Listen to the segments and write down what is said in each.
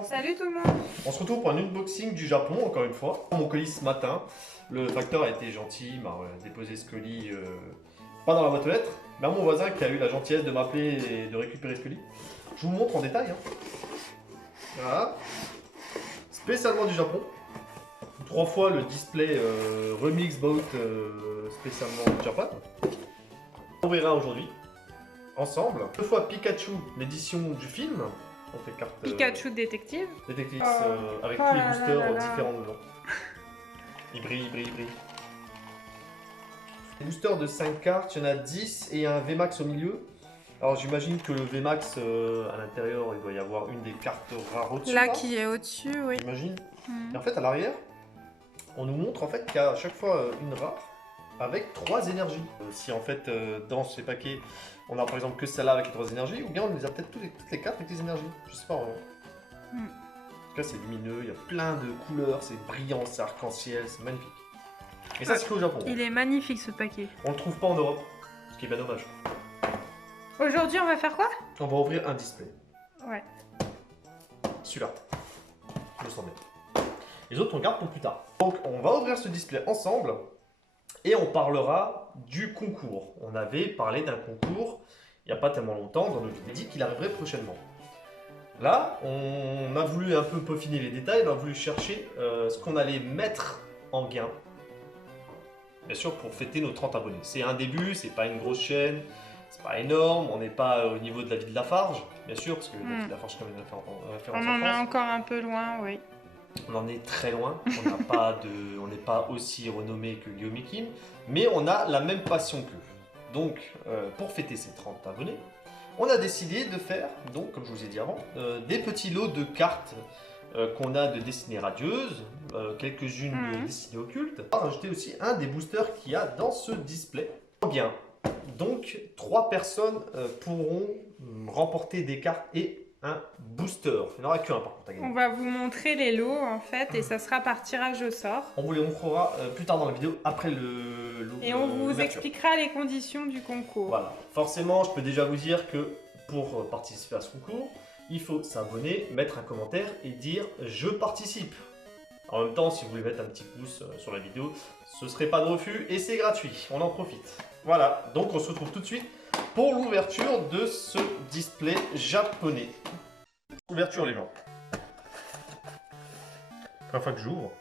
gens. Salut tout le monde. On se retrouve pour un unboxing du Japon, encore une fois. Mon colis ce matin, le facteur a été gentil, il m'a déposé ce colis, pas dans la boîte aux lettres, mais à mon voisin qui a eu la gentillesse de m'appeler et de récupérer ce colis. Je vous montre en détail. Voilà. Spécialement du Japon. 3 fois le display Remix Boat spécialement Japan. On verra aujourd'hui, ensemble. 2 fois Pikachu, l'édition du film. On fait carte Pikachu détective. détective Oh. avec Oh tous les là boosters là là. différents dedans. Il brille, il brille, il brille. Les boosters de 5 cartes, il y en a 10 et un VMAX au milieu. Alors j'imagine que le VMAX à l'intérieur, il doit y avoir une des cartes rares au-dessus. Là qui est au-dessus, oui. J'imagine. Mhm. Et en fait, à l'arrière, on nous montre en fait qu'il y a à chaque fois une rare avec 3 énergies. Si en fait dans ces paquets, on a par exemple que celle-là avec les 3 énergies, ou bien on les a peut-être toutes les cartes avec les énergies. Je sais pas vraiment. Mm. En tout cas, c'est lumineux, il y a plein de couleurs, c'est brillant, c'est arc-en-ciel, c'est magnifique. Et ça, c'est que au Japon. Il est magnifique ce paquet. On le trouve pas en Europe, ce qui est bien dommage. Aujourd'hui, on va faire quoi? On va ouvrir un display. Ouais. Celui-là. Je le sens bien. Les autres, on garde pour plus tard. Donc, on va ouvrir ce display ensemble et on parlera du concours. On avait parlé d'un concours il n'y a pas tellement longtemps dans nos vidéos, dit qu'il arriverait prochainement. Là, on a voulu un peu peaufiner les détails, on a voulu chercher ce qu'on allait mettre en gain. Bien sûr, pour fêter nos 30 abonnés. C'est un début, c'est pas une grosse chaîne, c'est pas énorme, on n'est pas au niveau de la vie de Lafarge, bien sûr, parce que la vie de Lafarge, c'est quand même une référence On en en est France. encore un peu loin, oui. On en est très loin, on n'est pas aussi renommé que Guillaume et Kim, mais on a la même passion qu'eux. Donc, pour fêter ces 30 abonnés, on a décidé de faire, donc, comme je vous ai dit avant, des petits lots de cartes qu'on a de dessinées radieuses, quelques-unes de dessinées occultes. On va rajouter aussi un des boosters qu'il y a dans ce display. Bien, donc 3 personnes pourront remporter des cartes et un booster. Il n'y en aura qu'un par contre à gagner. On va vous montrer les lots en fait et ça sera par tirage au sort. On vous les montrera plus tard dans la vidéo, après le lot. Et on vous l'ouverture. expliquera les conditions du concours. Voilà. Forcément, je peux déjà vous dire que pour participer à ce concours, il faut s'abonner, mettre un commentaire et dire « Je participe ». En même temps, si vous voulez mettre un petit pouce sur la vidéo, ce serait pas de refus et c'est gratuit. On en profite. Voilà. Donc, on se retrouve tout de suite pour l'ouverture de ce display japonais. Ouverture, les gens. Première fois que j'ouvre.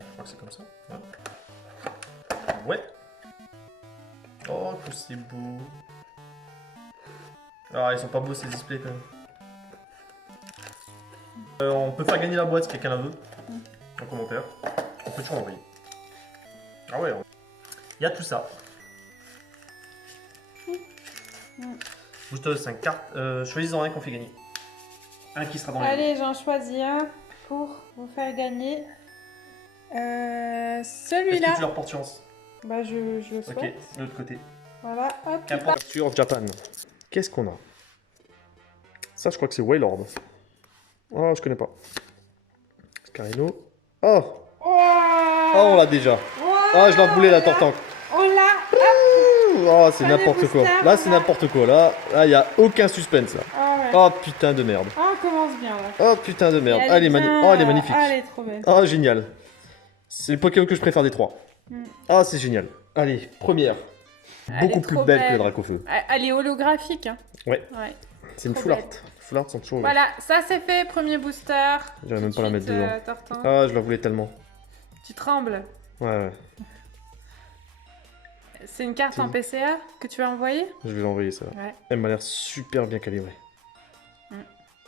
Je crois que c'est comme ça. Ouais. Oh, que c'est beau. Ah, ils sont pas beaux ces displays quand même. On peut faire gagner la boîte si quelqu'un la veut. En commentaire. On peut toujours l'envoyer. Ah ouais. Il y a tout ça. Booster de 5 cartes. Choisis-en un qu'on fait gagner. Un qui sera dans les. Allez, j'en choisis un pour vous faire gagner. Est-ce Celui-là. que tu leur portes chance? Bah, je le souhaite. Ok, de l'autre côté. Voilà, hop, il part. Sur Japan. Qu'est-ce qu'on a? Ça, je crois que c'est Waylord. Oh, je connais pas. Scarino. Oh! Oh, Oh, on l'a déjà. Ah, je l'ai roulé la tortank. On l'a. Oh, c'est Allez, n'importe quoi. booster, Là, c'est voilà. n'importe quoi. Là, il n'y a aucun suspense. Là. Ah ouais. Oh, putain de merde. Ah, on commence bien là. Oh, putain de merde. Et Elle est, bien, oh, elle est magnifique. ah, elle est trop belle. Oh, génial. C'est le Pokémon que je préfère des 3. Ah, c'est génial. Allez, première. Elle Beaucoup est plus trop belle que belle. le Dracofeu. Elle est holographique. Hein. Ouais. C'est une Trop full art. belle. Full art sont toujours. Voilà, ça c'est fait, premier booster. J'aurais même pas la mettre dedans. Tortin. Ah, je la voulais tellement. Tu trembles. Ouais. C'est une carte en PCA que tu as envoyée? Je vais l'envoyer ça. Ouais. Elle m'a l'air super bien calibrée. Mm.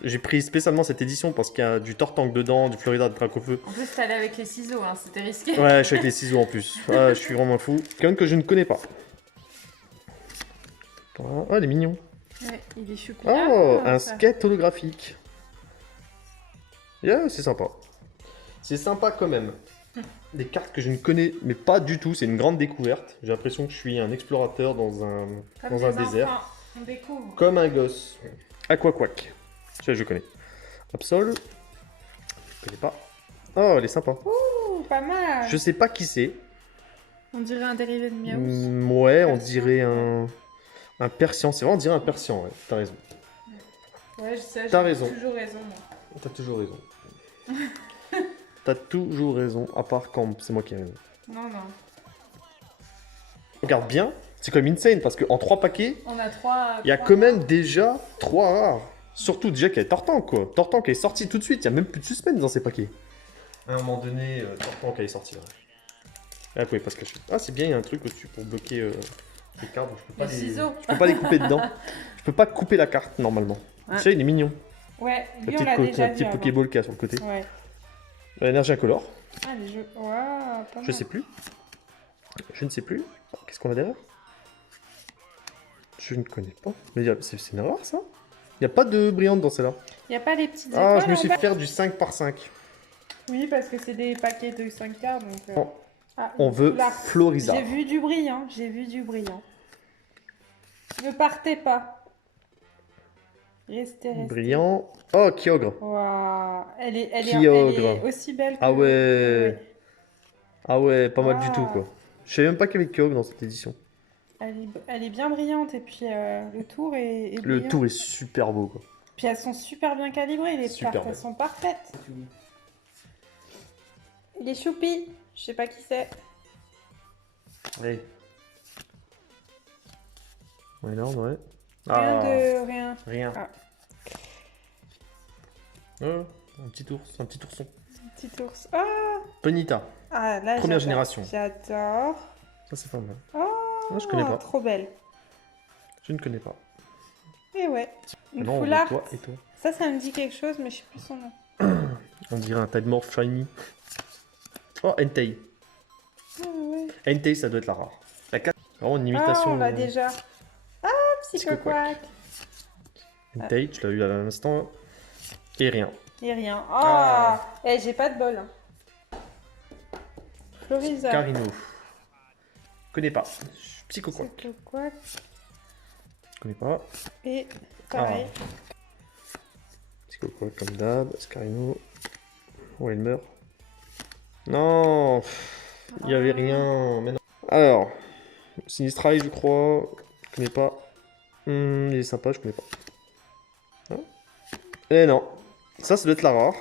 J'ai pris spécialement cette édition parce qu'il y a du Tortank dedans, du Florida de Dracofeu. En plus, t'allais avec les ciseaux, hein, c'était risqué. Ouais, je suis avec les ciseaux en plus. Ah, je suis vraiment fou. Quelqu'un que je ne connais pas. Ah, il est mignon. Ouais, il est choupi. Oh, Ah, un ça. skate holographique. Yeah, c'est sympa. C'est sympa quand même. Des cartes que je ne connais mais pas du tout. C'est une grande découverte. J'ai l'impression que je suis un explorateur dans un Comme des désert. enfants, on découvre. Comme un gosse. Aquaquack. Celui-là, je connais. Absol. Je connais pas. Oh, elle est sympa. Ouh, pas mal. Je sais pas qui c'est. On dirait un dérivé de Miaus. Ouais, on dirait un persian. C'est vrai, on dirait un persian, ouais. T'as raison. Ouais, je sais, T'as j'ai raison. toujours raison, moi. T'as toujours raison. T'as toujours raison, à part quand c'est moi qui ai raison. Non, non. Regarde bien, c'est quand même insane parce qu'en 3 paquets, On a 3. il y a quand même déjà 3 rares. Surtout déjà qu'il y a Tortank quoi. Tortank qui est sorti tout de suite, il y a même plus de suspense dans ces paquets. À un moment donné, Tortank est sorti. Ouais. Ah, vous pouvez pas se cacher. Ah, c'est bien, il y a un truc au-dessus pour bloquer les cartes. Donc je peux pas Les ciseaux. Je peux pas les couper dedans. Je peux pas couper la carte normalement. Ouais. Tu sais, il est mignon. Ouais, La lui, on l'a petite, déjà la vu petite avant. Pokéball qu'il y a sur le côté. Ouais. Énergie incolore. Ah, les jeux. Waouh, pas Je mal. sais plus. Je ne sais plus. Qu'est-ce qu'on a derrière? Je ne connais pas. Mais c'est une erreur ça? Il n'y a pas de brillante dans celle-là. Il n'y a pas les petites Ah, étoiles je me suis en bas fait faire du 5 par 5. Oui, parce que c'est des paquets de 5 cartes. Donc, Oh. Ah, On veut là. Florizard. J'ai vu du brillant, j'ai vu du brillant. Ne partez pas. Restez. Brillant. Oh, Kyogre. Waouh, elle est Kyogre. aussi belle que... Ah ouais. Ah ouais, pas mal du Ah. tout quoi. Je savais même pas qu'il y avait Kyogre dans cette édition. Elle est bien brillante et puis le tour est Le brillant. tour est super beau quoi. Puis elles sont super bien calibrées, les Super cartes, bien. elles sont parfaites. Il est choupi, je sais pas qui c'est. Ouais. Ouais, non, ouais. Rien de... rien. Rien. Ah. Oh, un petit ours, un petit ourson. Petit ours. Ah, Ponyta, ah là, première j'adore. génération. J'adore. Ça c'est pas mal. Oh, Ah, je connais pas. trop belle. Je ne connais pas. Et ouais. Une Non, foulard. toi et toi. Ça me dit quelque chose, mais je sais plus son nom. On dirait un Tidemorph shiny. Oh, Entei. Ah, ouais. Entei, ça doit être la rare. La 4. Vraiment une Ah, imitation. on l'a déjà. Ah, Psychoquack. Entei, tu l'as eu à l'instant. Et rien. Et rien. Ah. Ah, eh, j'ai pas de bol. Floriza. Carino. Connais pas. Psychoquack. Psychoquack. Connais pas. Et pareil. Psychoquack comme d'hab. Scarino. Oh, il meurt. Non. Il y avait rien. Mais non. Alors. Sinistrail, je crois. Je connais pas. Il est sympa, je connais pas. Hein? Eh non. Ça doit être la rare.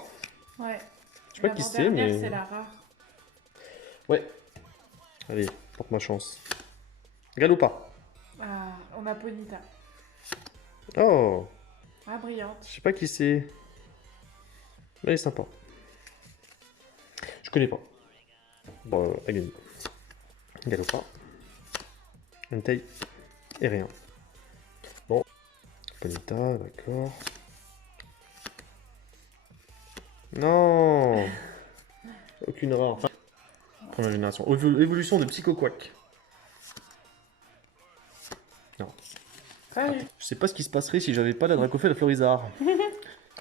Ouais. Je sais pas qui c'est, mais. C'est la rare. Ouais. Allez, porte ma chance. Galoupa. Ah, on a Ponyta. Oh. Ah, brillante. Je sais pas qui c'est. Mais elle est sympa. Je connais pas. Bon, elle gagne. Galoupa. Entei. Et rien. Bon. Ponyta, d'accord. Non. Aucune rare. Enfin, première génération. Évolution de Psychoquack. Non. Salut. Je sais pas ce qui se passerait si j'avais pas la Dracofeu et la Florizard.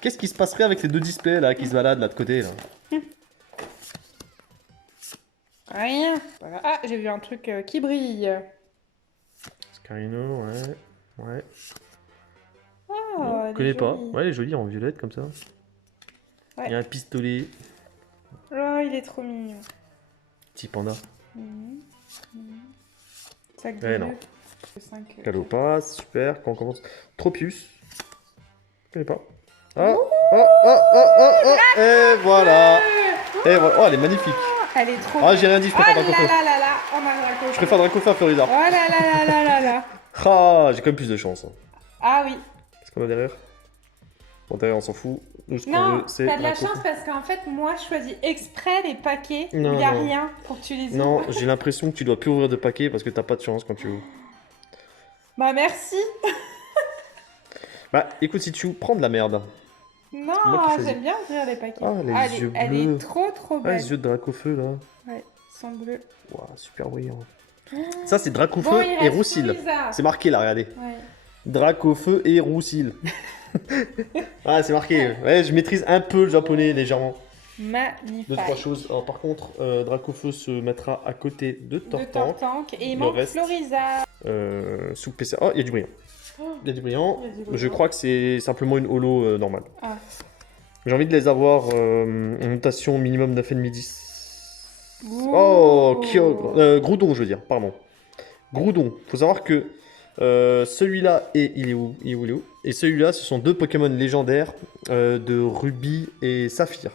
Qu'est-ce qui se passerait avec les deux displays là qui se baladent là de côté là? Rien. Voilà. Ah, j'ai vu un truc qui brille. Scarino, ouais. Ouais. Oh, Je connais pas. Ouais, elle est jolie en violette comme ça. Ouais. Il y a un pistolet. Oh, il est trop mignon. Petit panda. Mhm. Sac de Eh non. nœuds. Le 5, Calopas, super. Quand on commence. Tropius. Je connais pas. Ah, oh, oh, oh, oh, oh. Et voilà. Et voilà. Oh, elle est magnifique. Elle est trop Ah, j'ai rien dit, je Oh préfère là Dracofeu. là là là. On a Dracofeu. Je préfère Dracofeu à Florizard. Oh là là là là là là. Ah, j'ai quand même plus de chance. Hein. Ah oui. Qu'est-ce qu'on a derrière? Bon, derrière, on s'en fout. Nous, ce qu'on Non, veut, c'est t'as de la Dracofeu. chance parce qu'en fait, moi, je choisis exprès les paquets où Non, il n'y a non. rien pour que tu les ouvres. Non, j'ai l'impression que tu dois plus ouvrir de paquets parce que t'as pas de chance quand tu ouvres. Bah merci. Bah, écoute, si tu prends de la merde. Non, moi qui choisis. j'aime bien ouvrir les paquets. Ah, les elle, yeux elle bleus. est trop Ah, belle. les yeux de Dracofeu là. Ouais, ils sont bleus. Waouh, super brillant. Ça, c'est Dracofeu Bon, il et reste Roussil. Florizard. C'est marqué là, regardez. Ouais. Dracofeu et Roussil. Ah, c'est marqué. Ouais, je maîtrise un peu le japonais légèrement. Magnifique. Deux, trois choses. Alors, par contre, Dracofeu se mettra à côté de De Tortank. Tortank. Et il Le manque reste. Florizard. Sous PC. Oh, il y a du brillant. Oh. Il y a du brillant. Il y a du brillant. Je crois que c'est simplement une holo normale. Ah. J'ai envie de les avoir en notation minimum d'Enemy 10. Ouh. Oh, Kyogre. Groudon, je veux dire, pardon. Groudon. Faut savoir que Celui-là, et il est où? Il est où? Il est où? Et celui-là, ce sont deux Pokémon légendaires de Ruby et Saphir.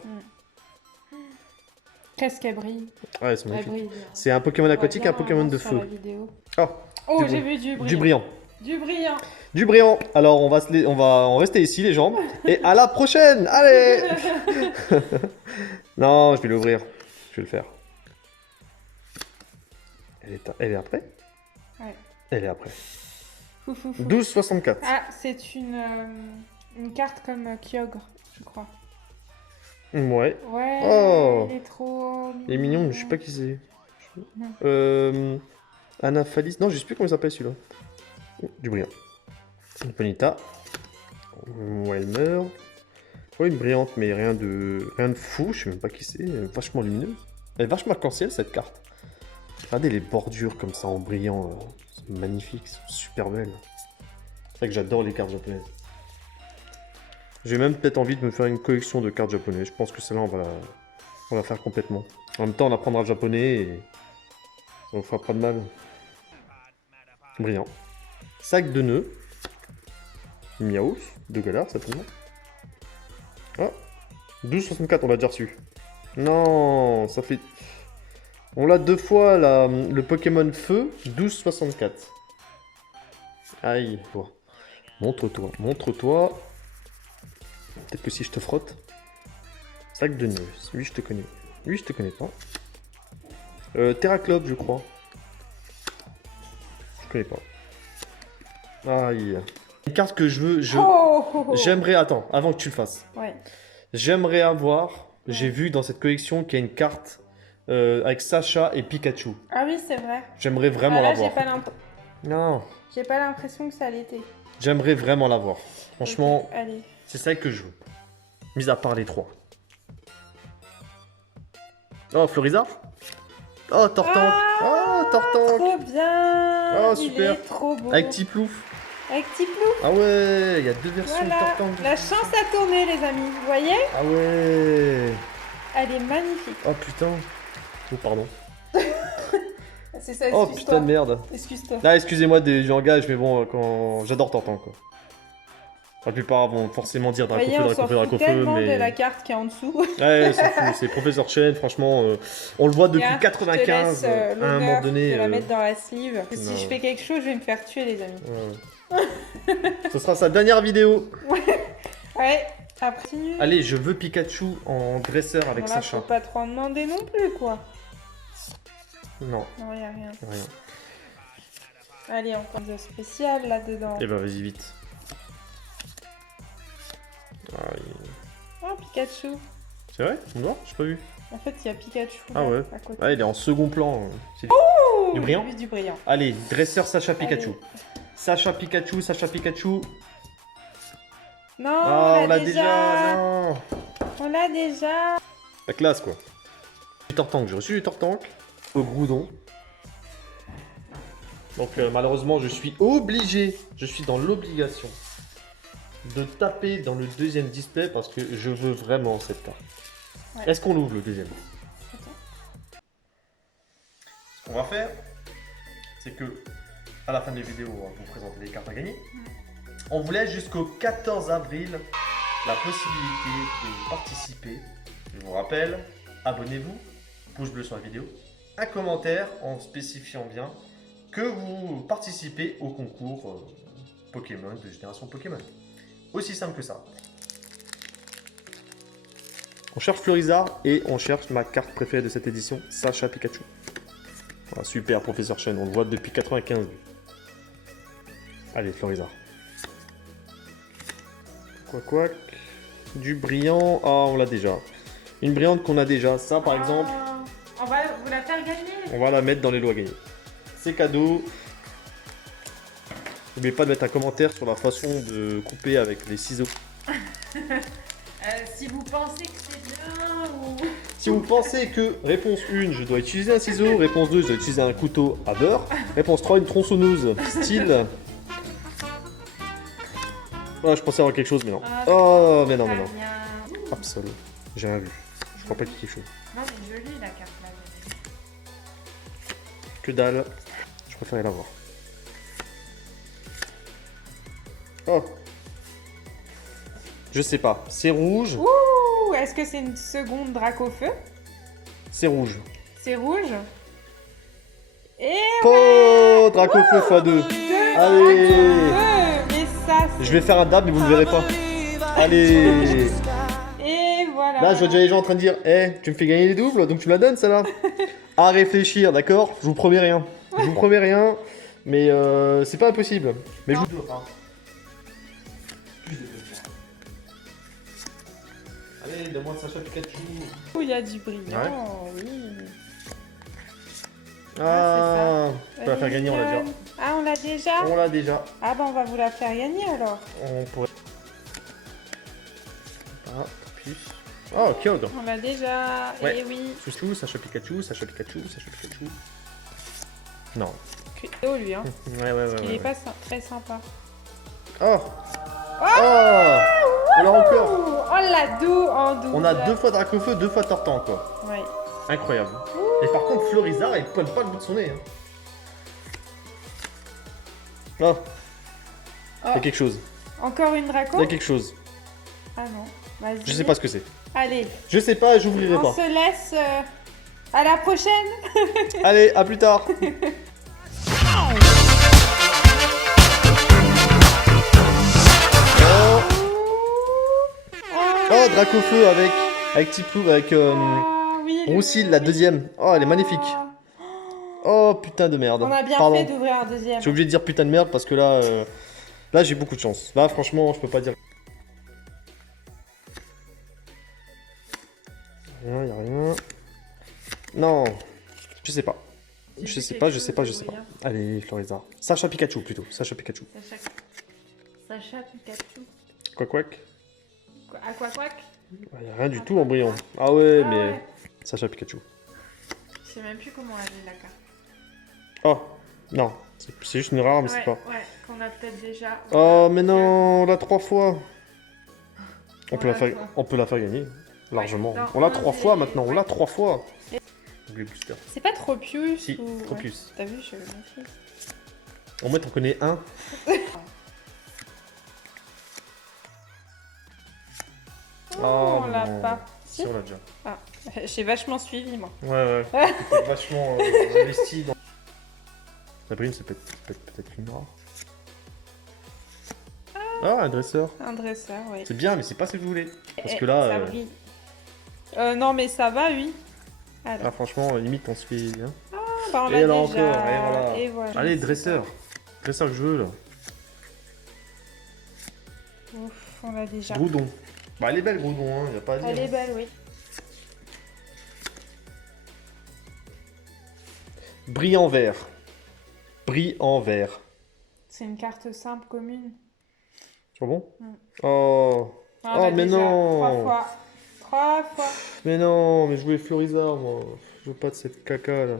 Qu'est-ce qu'elle brille? Ouais, c'est Elle magnifique. brille. C'est un Pokémon aquatique et un Pokémon de sur feu. la vidéo. Oh, Oh, du j'ai brillant. vu du brillant. Du brillant. Du brillant. Du brillant. Alors, on va en rester ici, les jambes. Et à la prochaine. Allez. Non, je vais l'ouvrir. Je vais le faire. Elle est après? Ouais. Elle est après. Fou, fou, fou. 12,64. Ah, c'est une carte comme Kyogre, je crois. Ouais. Ouais, Oh. il est trop mignon. Il est mignon, mais je sais pas qui c'est. Anaphalis. Non, je sais plus comment il s'appelle celui-là. Oh, du brillant. Une Ponyta. Ouais, elle meurt. Ouais, une brillante, mais rien de fou. Je sais même pas qui c'est. Elle est vachement lumineuse. Elle est vachement arc-en-ciel cette carte. Regardez les bordures comme ça en brillant. C'est magnifique, c'est super belle. C'est vrai que j'adore les cartes japonaises. J'ai même peut-être envie de me faire une collection de cartes japonaises. Je pense que celle-là, on va la faire complètement. En même temps, on apprendra le japonais et ça nous fera pas de mal. Brillant. Sac de nœuds. Miaus. 2 $, certainement. Ah 12,64, on l'a déjà reçu. Non, ça fait... On l'a 2 fois, le Pokémon Feu. 12,64. Aïe, toi. Montre-toi, montre-toi. Peut-être que si je te frotte. Sac de nœuds. Lui, je te connais. Lui, je te connais pas. Terraclope, je crois. Je connais pas. Aïe. Une carte que je veux... J'aimerais... Attends, avant que tu le fasses. Ouais. J'aimerais avoir... J'ai vu dans cette collection qu'il y a une carte avec Sacha et Pikachu. Ah oui, c'est vrai. J'aimerais vraiment Là, l'avoir. Non. Non. J'ai pas l'impression que ça l'était. J'aimerais vraiment l'avoir. Franchement, Ok, allez. c'est ça que je veux. Mis à part les 3. Oh, Florizard. Oh, Tortank. Oh, Tortank. Trop bien. Oh, super. Il est trop beau. Avec Tiplouf. Avec Tiplouf. Ah ouais, il y a 2 versions Voilà. de Tortank. La chance a tourné, les amis. Vous voyez? Ah ouais. Elle est magnifique. Oh putain. Oh, pardon. C'est ça, Oh excuse-toi. putain de merde. Excuse-toi. Là, excusez-moi du langage, mais bon, quand j'adore Tortank, quoi. La plupart vont forcément dire Vous voyez, Dracofeu, on s'en Dracofeu, fout Dracofeu, tellement mais... de la carte qui est en dessous. Ouais, on s'en fout, c'est Professeur Chen, franchement, on le voit depuis Regarde, 95, je te laisse, à un moment l'honneur donné... de la mettre dans la sleeve. Parce que non. si je fais quelque chose, je vais me faire tuer, les amis. Ce sera sa dernière vidéo. Ouais, après, continue. Allez, je veux Pikachu en dresseur avec Voilà, Sacha. faut pas trop en demander non plus, quoi. Non, Non, y a rien. rien. Allez, on prend de spécial là-dedans. Eh ben, vas-y, vite. Oh, Pikachu. C'est vrai? On voit? J'ai pas vu. En fait, il y a Pikachu Ah là, ouais. à côté. Ah, il est en second plan. C'est Oh, du brillant? j'ai vu du brillant. Allez, dresseur Sacha Pikachu. Allez. Sacha Pikachu, Sacha Pikachu. Non, Ah, on l'a déjà. Non. On l'a déjà. La classe, quoi. Du Tortank, j'ai reçu du Tortank. Au Groudon. Donc malheureusement, je suis obligé, je suis dans l'obligation de taper dans le deuxième display parce que je veux vraiment cette carte. Ouais. Est-ce qu'on l'ouvre le deuxième? Ce qu'on va faire, c'est que à la fin des vidéos, on va vous présenter les cartes à gagner. On vous laisse jusqu'au 14 avril la possibilité de participer. Je vous rappelle, abonnez-vous, pouce bleu sur la vidéo, un commentaire en spécifiant bien que vous participez au concours Pokémon de Génération Pokémon. Aussi simple que ça. On cherche Florizard et on cherche ma carte préférée de cette édition, Sacha Pikachu. Voilà, super Professeur Chen, on le voit depuis 95. Allez, Florizard. Quack. Du brillant. Ah, on l'a déjà. Une brillante qu'on a déjà. Ça, par exemple, On va vous la faire gagner. on va la mettre dans les lots à gagner. C'est cadeau. N'oubliez pas de mettre un commentaire sur la façon de couper avec les ciseaux. Si vous pensez que c'est bien ou... Si vous pensez que, réponse 1, je dois utiliser un ciseau, réponse 2, je dois utiliser un couteau à beurre, réponse 3, une tronçonneuse, style... Ah, je pensais avoir quelque chose, mais non. Oh, mais non, mais non. Absolu. J'ai rien vu. Je crois pas qu'il y ait quelque chose. Non, mais jolie la carte là. Que dalle. Je préférais l'avoir. Oh. Je sais pas. C'est rouge. Ouh, est-ce que c'est une seconde Dracofeu? C'est rouge. C'est rouge. Et Oh, Dracofeu x2. deux Allez. Dracofeu. Mais ça, Je vais faire un dab, mais vous ne le verrez pas. Allez. et voilà. Là, je vois déjà les gens en train de dire, tu me fais gagner les doubles, donc tu me la donnes, celle-là. À réfléchir, d'accord? Je vous promets rien. Je vous promets rien, mais c'est pas impossible. Mais je vous... Allez, donne-moi Sacha Pikachu. Ouh, il y a du brillant, oui. Ah, je peux la faire gagner, on l'a déjà. Ah, on l'a déjà? On l'a déjà. Ah, bah on va vous la faire gagner alors. On pourrait... Ah, plus. Oh, Kyogre. On l'a déjà, Ouais. et oui. Chouchou, Sacha Pikachu, Sacha Pikachu, Sacha Pikachu. Non. Curio lui, hein. Ouais. Il est pas très sympa. Oh. Oh. On l'a encore. Oh, la doux en double. On a 2 fois Dracofeu, 2 fois Tortan, quoi. Ouais. Incroyable. Et par contre, Florizard, il colle pas le bout de son nez. Hein. Oh, il y a quelque chose. Encore une Draco? Il y a quelque chose. Ah non. Vas-y. Je sais pas ce que c'est. Allez, Je sais pas, j'ouvrirai on pas. se laisse. À la prochaine. Allez, à plus tard. Oh, Dracofeu avec Tipou, avec Ah, oui, Roussil, la deuxième. Oh, elle est magnifique. Oh, putain de merde. On a bien Pardon. fait d'ouvrir un deuxième. Je suis obligé de dire putain de merde parce que là, là j'ai beaucoup de chance. Là, franchement, je peux pas dire. Rien, y a rien. Non, je sais pas. Je sais pas. Allez, Florizard. Sacha Pikachu plutôt. Sacha Pikachu. Sacha Pikachu. Quack. À quoi? Y a rien du tout en brillant. Ah ouais, Ah mais ouais. Sacha Pikachu. Je sais même plus comment on a mis la carte. Oh, non. C'est juste une rare, mais c'est pas. Ouais, qu'on a peut-être déjà. Oh, mais non, on l'a 3 fois. On peut l'a la faire, trois. on peut la faire gagner. Largement. Ouais, non, On l'a un 3 des- fois maintenant, on ouais. l'a 3 fois. Oublie le booster. C'est pas trop plus Si, ou... trop ouais. plus. T'as vu, je me méfie. En fait, on connaît un. Oh, on l'a non. pas. Si, on l'a déjà. Ah, j'ai vachement suivi, moi. Ouais. T'es vachement investi dans. La brune, c'est peut-être une rare. Ah, un dresseur. Un dresseur, oui. C'est bien, mais c'est pas ce que je voulais. Parce que là, Ça brille. Non, mais ça va, oui. Alors, ah, franchement, limite, on se fait. Hein. bah, on Et l'a alors déjà. encore, Et voilà. Allez, dresseur. Dresseur que je veux, là. Ouf, on l'a déjà. Groudon. Bah, elle est belle, Groudon, hein, y a pas à dire. Elle est belle, oui. Brillant vert. Brillant vert. C'est une carte simple commune. C'est bon? Mm. Oh. On Oh, l'a mais déjà non. 3 fois. Mais non, mais je voulais Florizard, moi. Je veux pas de cette caca, là.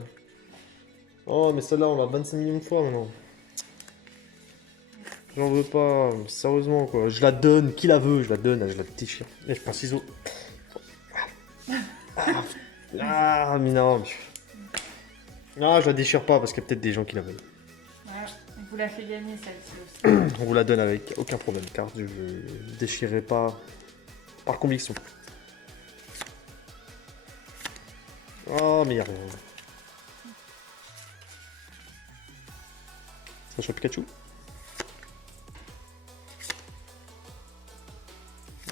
Oh, mais celle-là, on l'a 25 millions de fois, maintenant. J'en veux pas. Sérieusement, quoi. Je la donne. Qui la veut? Je la donne. Je la déchire. Et je prends un ciseau. Ah, mais non. Non, je la déchire pas, parce qu'il y a peut-être des gens qui la veulent. Voilà. On vous l'a fait gagner, celle-ci aussi. On vous la donne avec aucun problème, car je déchirerai pas par conviction. Oh, mais y'a rien. Sacha Pikachu?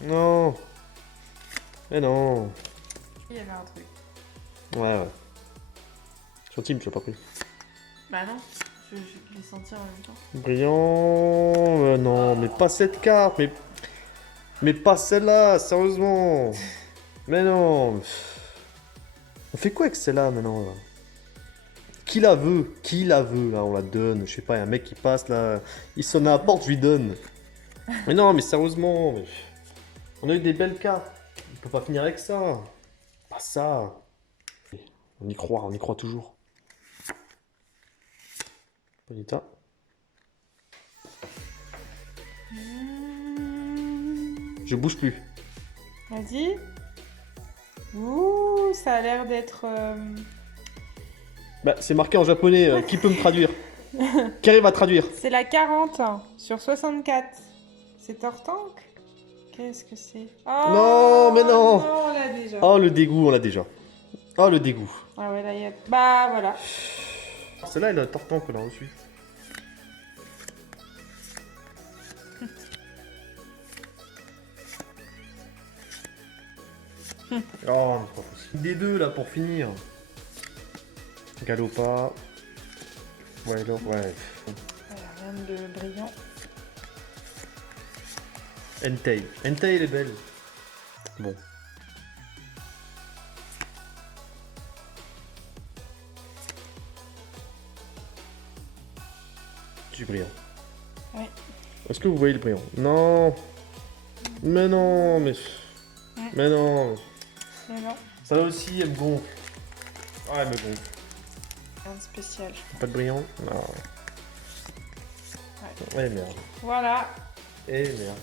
Non. Mais non. Il y avait un truc. Ouais. Gentil, mais tu l'as pas pris. Bah non, je l'ai senti en même temps. Brillant. Non, mais pas cette carte. Mais pas celle-là, sérieusement. Mais non. On fait quoi avec celle-là maintenant là? Qui la veut? Qui la veut là? On la donne. Je sais pas, y a un mec qui passe là. Il sonne à la porte, je lui donne. Mais non, mais sérieusement. On a eu des belles cartes. On peut pas finir avec ça. Pas ça. On y croit toujours. Bonita. Je bouge plus. Vas-y. Ouh, ça a l'air d'être... Bah, c'est marqué en japonais. Qui peut me traduire? Qui arrive à traduire? C'est la 40 hein, sur 64. C'est Tortank? Qu'est-ce que c'est? Non, mais non. Non, on l'a déjà. Oh, le dégoût, on l'a déjà. Oh, le dégoût. Ah ouais, là, il y a... Bah, voilà. Celle-là, elle a Tortan qu'on a reçu. Oh, c'est pas possible. Des deux, là, pour finir. Galopa. Ouais, alors, ouais. Voilà, rien de brillant. Entei. Entei, elle est belle. Bon. Du brillant. Ouais. Est-ce que vous voyez le brillant? Non. Mais non, mais... Mais non. Mais non, Ça aussi, elle me gonfle. Ah, elle me gonfle. rien de spécial. Pas de brillant? Non. Ouais. Eh merde. Voilà, Eh merde.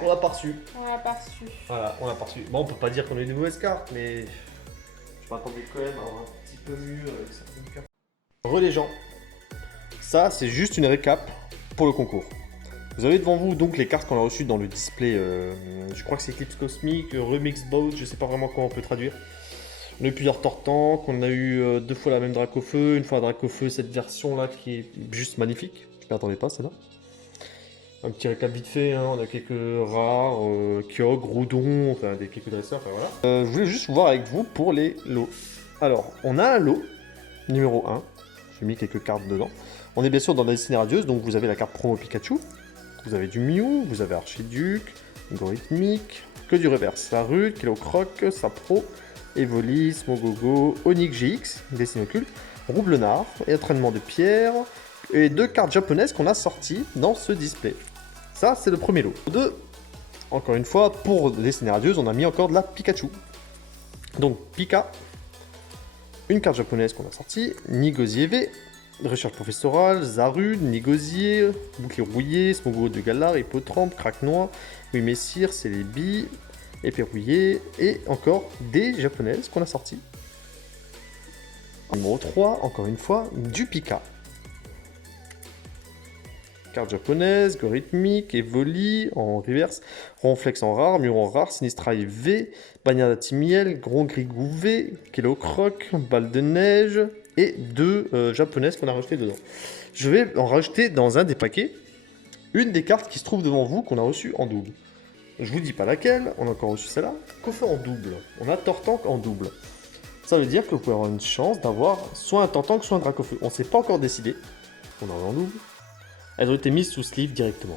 On l'a pas reçu. on l'a pas reçu. Voilà, on l'a pas reçu. Bon, on peut pas dire qu'on a eu de mauvaises cartes, mais je m'attendais quand même à avoir un petit peu mieux avec certaines cartes. Les gens, ça c'est juste une récap pour le concours. Vous avez devant vous donc les cartes qu'on a reçues dans le display, je crois que c'est Eclipse Cosmique, Remix Boat, je sais pas vraiment comment on peut traduire. On a eu plusieurs Tortanks, on a eu 2 fois la même Dracofeu, une fois la Dracofeu, cette version là qui est juste magnifique. Je m'y attendais pas celle-là. Un petit récap vite fait, hein. On a quelques rares, Kyogre, Groudon, enfin quelques dresseurs, enfin voilà. Je voulais juste voir avec vous pour les lots. Alors, on a un lot, numéro 1, j'ai mis quelques cartes dedans. On est bien sûr dans la destinée radieuse, donc vous avez la carte promo Pikachu, vous avez du Mew, vous avez Archiduc, Gorithmique, que du reverse, Sarut, Kilocroc, Sapro, Evoli, Smogogo, Onix GX, destinée occulte, Roublenard, et entraînement de pierre, et 2 cartes japonaises qu'on a sorties dans ce display. Ça, c'est le premier lot. 2, encore une fois, pour destinée radieuse, on a mis encore de la Pikachu. Donc, Pika, une carte japonaise qu'on a sortie, Nigosier V, Recherche professorale, Zaru, Nigosier, Bouclier rouillé, Smogo de Galar, Hippotrampe, Craque Noir, Oui Messire, Célébi, Épée rouillée, et encore des japonaises qu'on a sorties. Numéro 3, encore une fois, du Pika. Carte japonaise, Gorithmique, Evoli en reverse, Ronflex en rare, Mur en rare, Sinistrail V, Bagnada Timiel, Gros Grigou V, Kilocroc, Balle de neige et 2 japonaises qu'on a rajoutées dedans. Je vais en rajouter dans un des paquets une des cartes qui se trouve devant vous qu'on a reçue en double. Je vous dis pas laquelle, on a encore reçu celle-là. Qu'on fait en double. On a Tortank en double. Ça veut dire que vous pouvez avoir une chance d'avoir soit un Tortank, soit un Dracofeu. On s'est pas encore décidé. On en a en double. Elles ont été mises sous sleeve directement.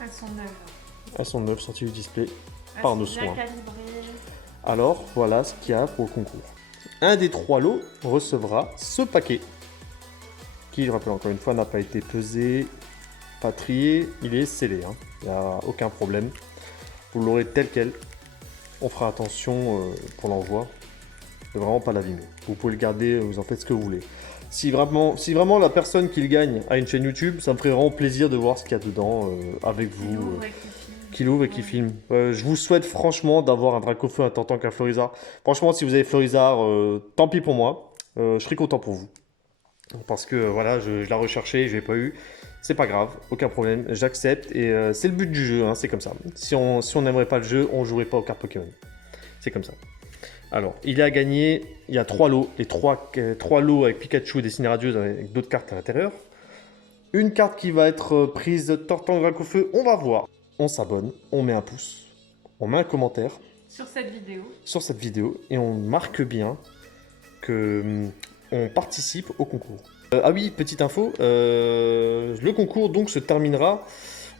Elles sont neuves. Elles sont neuves, sorties du display Elles par sont nos bien soins. calibrées. Alors, voilà ce qu'il y a pour le concours. Un des 3 lots recevra ce paquet, qui, je rappelle encore une fois, n'a pas été pesé, pas trié, il est scellé. Hein. Il n'y a aucun problème. Vous l'aurez tel quel. On fera attention pour l'envoi. Ne vraiment pas l'abîmer. Vous pouvez le garder, vous en faites ce que vous voulez. Si vraiment la personne qui le gagne a une chaîne YouTube, ça me ferait vraiment plaisir de voir ce qu'il y a dedans avec vous. Qui l'ouvre et qui filme. Je vous souhaite franchement d'avoir un Dracofeu, un Tortank, un Florizard. Franchement, si vous avez Florizard, tant pis pour moi. Je serai content pour vous. Parce que voilà, je l'ai recherché, je l'ai pas eu. C'est pas grave, aucun problème, j'accepte. Et c'est le but du jeu, hein, c'est comme ça. Si on n'aimerait pas le jeu, on jouerait pas aux cartes Pokémon. C'est comme ça. Alors, il est à gagner, il y a 3 lots. Les 3 lots avec Pikachu et dessinée radieuse avec d'autres cartes à l'intérieur. Une carte qui va être prise Tortank Dracofeu, on va voir. On s'abonne, on met un pouce, on met un commentaire Sur cette vidéo. Et on marque bien que on participe au concours. Ah oui, petite info, le concours donc se terminera,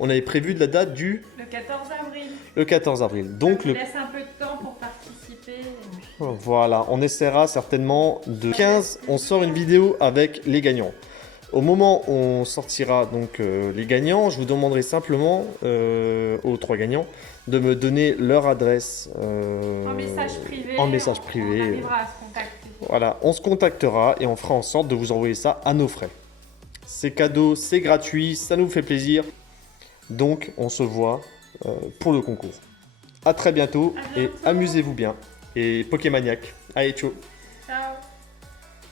on avait prévu de la date du... Le 14 avril. Le 14 avril. Donc on laisse un peu de temps pour participer. Voilà, on essaiera certainement de 15, on sort une vidéo avec les gagnants. Au moment où on sortira donc les gagnants, je vous demanderai simplement aux 3 gagnants de me donner leur adresse en message privé. En message privé. On arrivera à se contacter. Voilà, on se contactera et on fera en sorte de vous envoyer ça à nos frais. C'est cadeau, c'est gratuit, ça nous fait plaisir. Donc on se voit pour le concours. À très bientôt et amusez-vous bien. Et Pokémaniac, allez ciao.